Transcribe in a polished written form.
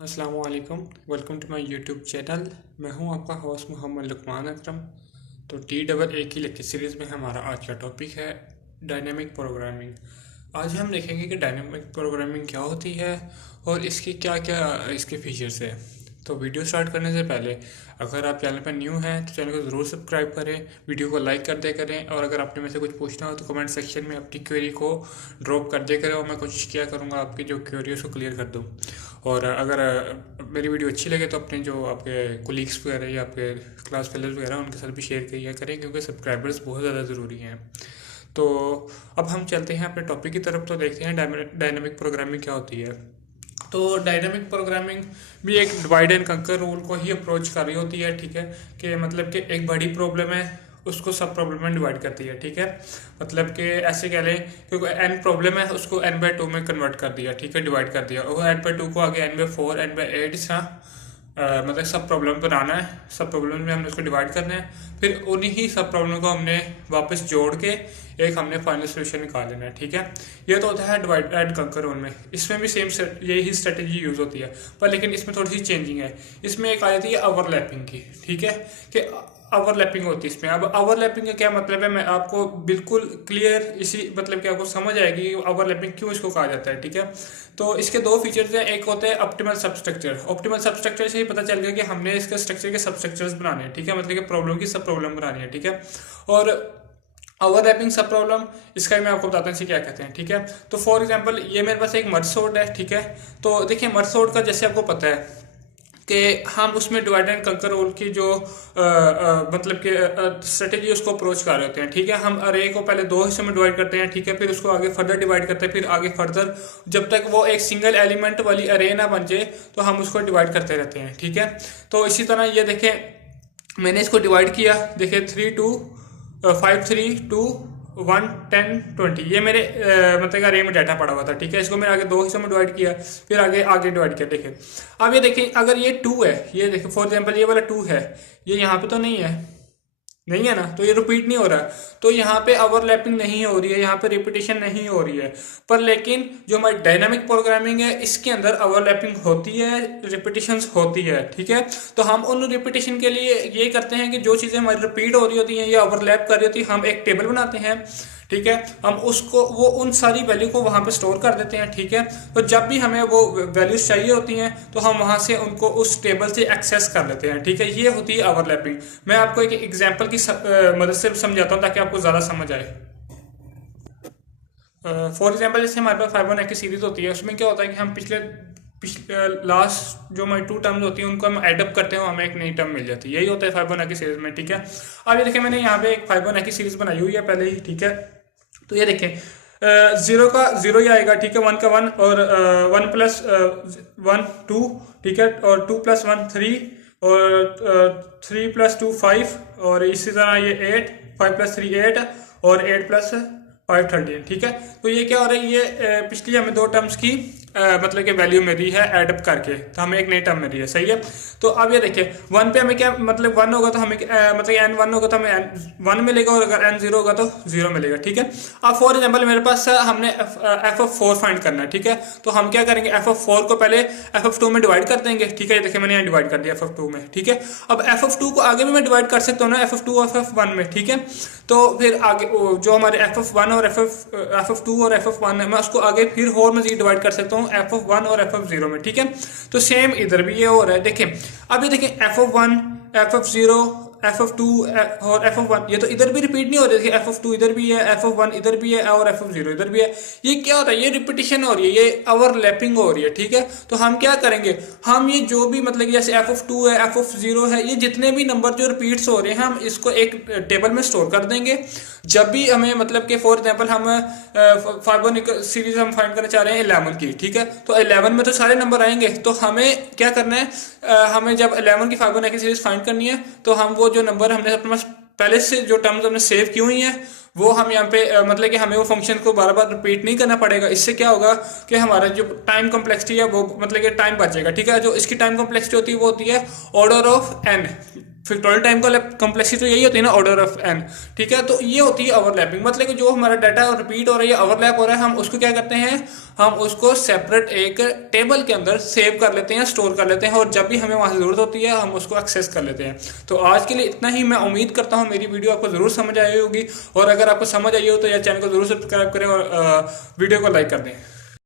अस्सलाम वालेकुम। Welcome to my YouTube channel. मैं हूं आपका होस्ट मोहम्मद लुकमान अकरम। तो TEE की लेक्चर सीरीज़ में हमारा आज का टॉपिक है डायनेमिक प्रोग्रामिंग। आज हम देखेंगे कि डायनेमिक प्रोग्रामिंग क्या होती है और इसकी क्या क्या इसके फीचर्स है। तो वीडियो स्टार्ट करने से पहले अगर आप चैनल पर न्यू हैं तो चैनल को ज़रूर सब्सक्राइब करें, वीडियो को लाइक कर दे करें, और अगर आपने में से कुछ पूछना हो तो कमेंट सेक्शन में अपनी क्वेरी को ड्रॉप कर दे करें और मैं कोशिश किया करूँगा आपकी जो क्वेरी है उसको क्लियर कर दूँ। और अगर मेरी वीडियो अच्छी लगे तो अपने जो आपके कोलीग्स वगैरह या आपके क्लास फेलोज वगैरह उनके साथ भी शेयर किया करें, क्योंकि सब्सक्राइबर्स बहुत ज़्यादा ज़रूरी हैं। तो अब हम चलते हैं अपने टॉपिक की तरफ, तो देखते हैं डायनेमिक प्रोग्रामिंग क्या होती है। तो डायनामिक प्रोग्रामिंग भी एक डिवाइड एंड कंकर रूल को ही अप्रोच कर रही होती है, ठीक है। कि मतलब कि एक बड़ी प्रॉब्लम है उसको सब प्रॉब्लम में डिवाइड करती है, ठीक है। मतलब कि ऐसे कह लें क्योंकि एन प्रॉब्लम है उसको n/2 में कन्वर्ट कर दिया, ठीक है, डिवाइड कर दिया, और n/2 को आगे n/4 n/8 इस तरह मतलब सब प्रॉब्लम बनाना है, सब प्रॉब्लम में हमने उसको डिवाइड करना है, फिर उन्हीं ही सब प्रॉब्लम को हमने वापस जोड़ के एक हमने फाइनल सोल्यूशन निकाल लेना है, ठीक है। ये तो होता है डिवाइड एंड कंकर रूल में। इसमें भी सेम यही स्ट्रेटेजी यूज़ होती है, पर लेकिन इसमें थोड़ी सी चेंजिंग है। इसमें एक आ जाती है ओवरलैपिंग की, ठीक है, कि ओवरलैपिंग होती है इसमें। अब ओवरलैपिंग का क्या मतलब है, मैं आपको बिल्कुल क्लियर इसी मतलब कि आपको समझ आएगी कि ओवरलैपिंग क्यों इसको कहा जाता है, ठीक है। तो इसके दो फीचर्स हैं, एक होते हैं ऑप्टिमल सबस्ट्रक्चर। ऑप्टिमल सबस्ट्रक्चर से ही पता चल गया कि हमने इसके स्ट्रक्चर के सबस्ट्रक्चर्स बनाने हैं, ठीक है, मतलब कि प्रॉब्लम की सब प्रॉब्लम बनानी है, ठीक है। और ओवरलैपिंग सब प्रॉब्लम इसका ही मैं आपको बताता हूँ इसे क्या कहते हैं, ठीक है। तो फॉर एग्जांपल ये मेरे पास एक मर्ज सॉर्ट है, ठीक है। तो देखिए मर्ज सॉर्ट का जैसे आपको पता है कि हम उसमें डिवाइड एंड कंकर रूल की जो मतलब कि स्ट्रेटेजी उसको अप्रोच कर रहे होते हैं, ठीक है। हम अरे को पहले दो हिस्सों में डिवाइड करते हैं, ठीक है, फिर उसको आगे फर्दर डिवाइड करते हैं, फिर आगे फर्दर जब तक वो एक सिंगल एलिमेंट वाली अरे ना बन जाए तो हम उसको डिवाइड करते रहते हैं, ठीक है। तो इसी तरह ये देखें मैंने इसको डिवाइड किया, देखिए 3 2 5 3 2 1 10 20, ये मेरे मतलब अरे में डाटा पड़ा हुआ था, ठीक है। इसको मैंने आगे दो हिस्सों में डिवाइड किया, फिर आगे आगे डिवाइड किया, देखिए। अब ये देखिए अगर ये 2 है, ये देखिए फॉर एग्जांपल ये वाला 2 है, ये यहाँ पे तो नहीं है, नहीं है ना, तो ये रिपीट नहीं हो रहा, तो यहाँ पे ओवरलैपिंग नहीं हो रही है, यहाँ पे रिपीटेशन नहीं हो रही है। पर लेकिन जो हमारी डायनामिक प्रोग्रामिंग है इसके अंदर ओवरलैपिंग होती है, रिपीटेशंस होती है, ठीक है। तो हम उन रिपीटेशन के लिए ये करते हैं कि जो चीज़ें हमारी रिपीट हो रही होती हैं या ओवरलैप कर रही होती है, हम एक टेबल बनाते हैं, ठीक है। हम उसको वो उन सारी वैल्यू को वहां पे स्टोर कर देते हैं, ठीक है। तो जब भी हमें वो वैल्यूज चाहिए होती हैं तो हम वहां से उनको उस टेबल से एक्सेस कर लेते हैं, ठीक है। ये होती है ओवरलैपिंग। मैं आपको एक एग्जांपल की मदद से समझाता हूँ ताकि आपको ज़्यादा समझ आए। फॉर एग्जांपल जैसे हमारे पास 5 1 की सीरीज होती है, उसमें क्या होता है कि हम पिछले पिछले लास्ट जो हमारी 2 टर्म्स होती हैं उनको हम एडअप करते हैं, हमें एक नई टर्म मिल जाती है। यही होता है 5 1 की सीरीज में, ठीक है। अब ये देखिए मैंने यहाँ पे एक 5 1 की सीरीज बनाई हुई है पहले ही, ठीक है। तो ये देखें जीरो का जीरो ही आएगा, ठीक है, वन का वन, और 1 + 1 2, ठीक है, और 2 + 1 3, और 3 + 2 5, और इसी तरह ये 8, 5 + 3 8, और 8 + 5 13, ठीक है। तो ये क्या हो रहा है, ये पिछली हमें दो टर्म्स की मतलब कि वैल्यू मिली है एडअप करके, तो हमें एक नई टर्म मिली है, सही है। तो अब ये देखिए वन पे हमें क्या मतलब वन होगा तो हमें मतलब n1 होगा तो हमें n1 मिलेगा, और अगर n0 होगा तो 0 मिलेगा, ठीक है। अब फॉर एग्जांपल मेरे पास हमने f(4) फाइंड करना है, ठीक है। तो हम क्या करेंगे, f(4) को पहले f(2) में डिवाइड कर देंगे, ठीक है। देखिए मैंने यहाँ डिवाइड कर दिया f(2) में, ठीक है। अब f(2) को आगे भी मैं डिवाइड कर सकता हूँ ना, f(2) और f(1) में, ठीक है। तो फिर आगे जो हमारे f(1) और f(2) और f(1) है, मैं उसको आगे फिर और मजीद डिवाइड कर सकता हूँ f(1) और f(0) में, ठीक है। तो सेम इधर भी ये हो रहा है, देखिए। अब ये देखिए f(1) f(0) f(2) और f(1), ये तो इधर भी रिपीट नहीं हो रही है, f(2) इधर भी है, f(1) इधर भी है, और f(0) इधर भी है। ये क्या होता है, ये रिपीटिशन हो रही है, ये ओवरलैपिंग हो रही है, ठीक है। तो हम क्या करेंगे, हम ये जो भी मतलब जैसे f(2) है, f(0) है, ये जितने भी नंबर जो रिपीट्स हो रहे हैं हम इसको एक टेबल में स्टोर कर देंगे। जब भी हमें मतलब कि फॉर एग्जांपल हम 5 सीरीज हम फाइंड करना चाह रहे हैं 11 की, ठीक है। तो 11 में तो सारे नंबर आएंगे, तो हमें क्या करना है, हमें जब 11 की 5 की सीरीज फाइंड करनी है तो हम वो जो नंबर हमने अपने पास पहले से जो टर्म्स हमने सेव की हुई हैं वो हम यहाँ पे मतलब कि हमें वो फंक्शन को बार बार रिपीट नहीं करना पड़ेगा। इससे क्या होगा कि हमारा जो टाइम कॉम्प्लेक्सिटी है वो मतलब कि टाइम बच जाएगा, ठीक है। जो इसकी टाइम कॉम्प्लेक्सिटी होती है वो होती है order of n, factorial time का कॉम्प्लेक्सिटी तो यही होती है ना, ऑर्डर ऑफ एन। ठीक है, तो ये होती है ओवरलैपिंग, मतलब कि जो हमारा डाटा रिपीट हो रहा है या ओवरलैप हो रहा है, हम उसको क्या करते हैं, हम उसको सेपरेट एक टेबल के अंदर सेव कर लेते हैं, स्टोर कर लेते हैं, और जब भी हमें वहां से जरूरत होती है हम उसको एक्सेस कर लेते हैं। तो आज के लिए इतना ही। मैं उम्मीद करता हूँ मेरी वीडियो आपको जरूर समझ आई होगी, और अगर आपको समझ आई हो तो यार चैनल को जरूर सब्सक्राइब करें और वीडियो को लाइक कर दें।